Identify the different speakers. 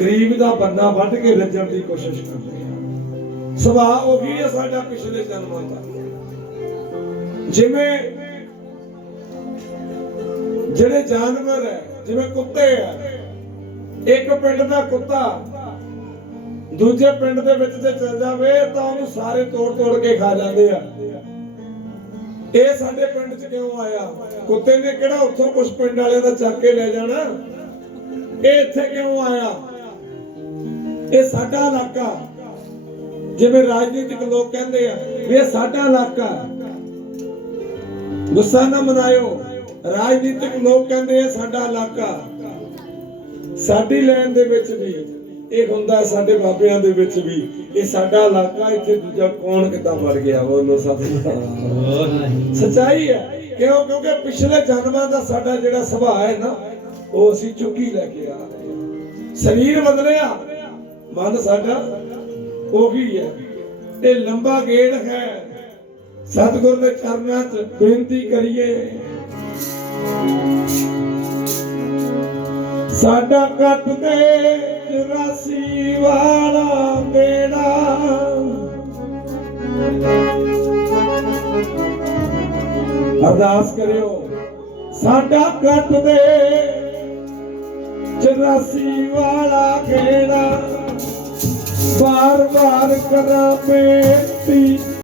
Speaker 1: ਗਰੀਬ ਦਾ ਬੰਦਾ ਵੱਢ ਕੇ ਰੱਜਣ ਦੀ ਕੋਸ਼ਿਸ਼ ਕਰਦੇ ਆ। ਸੁਭਾਅ ਉਹ ਵੀ ਹੈ ਸਾਡਾ ਪਿਛਲੇ ਜਨਮਾਂ ਦਾ। ਜਿਵੇਂ ਜਿਹੜੇ ਜਾਨਵਰ ਹੈ ਜਿਵੇਂ ਕੁੱਤੇ ਆ, ਇੱਕ ਪਿੰਡ ਦਾ ਕੁੱਤਾ ਦੂਜੇ ਪਿੰਡ ਦੇ ਵਿੱਚ ਤੇ ਚਲ ਜਾਵੇ ਤਾਂ ਉਹਨੂੰ ਸਾਰੇ ਤੋੜ ਤੋੜ ਕੇ ਖਾ ਜਾਂਦੇ ਆ। ਇਹ ਸਾਡੇ ਪਿੰਡ 'ਚ ਕਿਉਂ ਆਇਆ? ਕੁੱਤੇ ਨੇ ਕਿਹੜਾ ਉੱਥੋਂ ਕੁਝ ਪਿੰਡ ਵਾਲਿਆਂ ਦਾ ਚੱਕ ਕੇ ਲੈ ਜਾਣਾ? ਇਹ ਇੱਥੇ ਕਿਉਂ ਆਇਆ? ਇਹ ਸਾਡਾ ਇਲਾਕਾ। ਜਿਵੇਂ ਰਾਜਨੀਤਿਕ ਲੋਕ ਕਹਿੰਦੇ ਆ ਇਹ ਸਾਡਾ ਇਲਾਕਾ। ਗੁੱਸਾ ਨਾ ਮਨਾਇਓ। ਰਾਜਨੀਤਿਕ ਲੋਕ ਕਹਿੰਦੇ ਆ ਸਾਡਾ ਇਲਾਕਾ। ਸਾਡੀ ਲੈਣ ਦੇ ਵਿੱਚ ਵੀ ਇਹ ਹੁੰਦਾ ਸਾਡੇ ਬਾਬਿਆਂ ਦੇ ਵਿੱਚ ਵੀ ਇਹ ਸਾਡਾ ਇਲਾਕਾ, ਇੱਥੇ ਦੂਜਾ ਕੌਣ ਕਿੱਦਾਂ ਮਰ ਗਿਆ ਬੋਲੋ ਸਤਿ ਸਚਾਈ ਹੈ, ਕਿਉਂ? ਕਿਉਂਕਿ ਪਿਛਲੇ ਜਨਮਾਂ ਦਾ ਸਾਡਾ ਜਿਹੜਾ ਸੁਭਾਅ ਹੈ ਨਾ, ਉਹ ਅਸੀਂ ਚੁੱਕੀ ਲੈ ਕੇ ਆ ਰਹੇ ਹਾਂ। ਸਰੀਰ ਬਦਲਿਆ ਮਨ ਸਾਡਾ ਉਹੀ ਹੈ। ਤੇ ਲੰਬਾ ਗੇੜ ਹੈ। ਸਤਿਗੁਰ ਦੇ ਚਰਨਾਂ 'ਚ ਬੇਨਤੀ ਕਰੀਏ। ਸਾਡਾ ਕੱਟ ਦੇ 84 ਵਾਲਾ ਬੇੜਾ ਅਰਦਾਸ ਕਰਿਓ, ਸਾਡਾ ਕੱਟ ਦੇ 84 ਵਾਲਾ ਖੇੜਾ ਵਾਰ ਵਾਰ ਕਰਾਂ ਬੇਨਤੀ।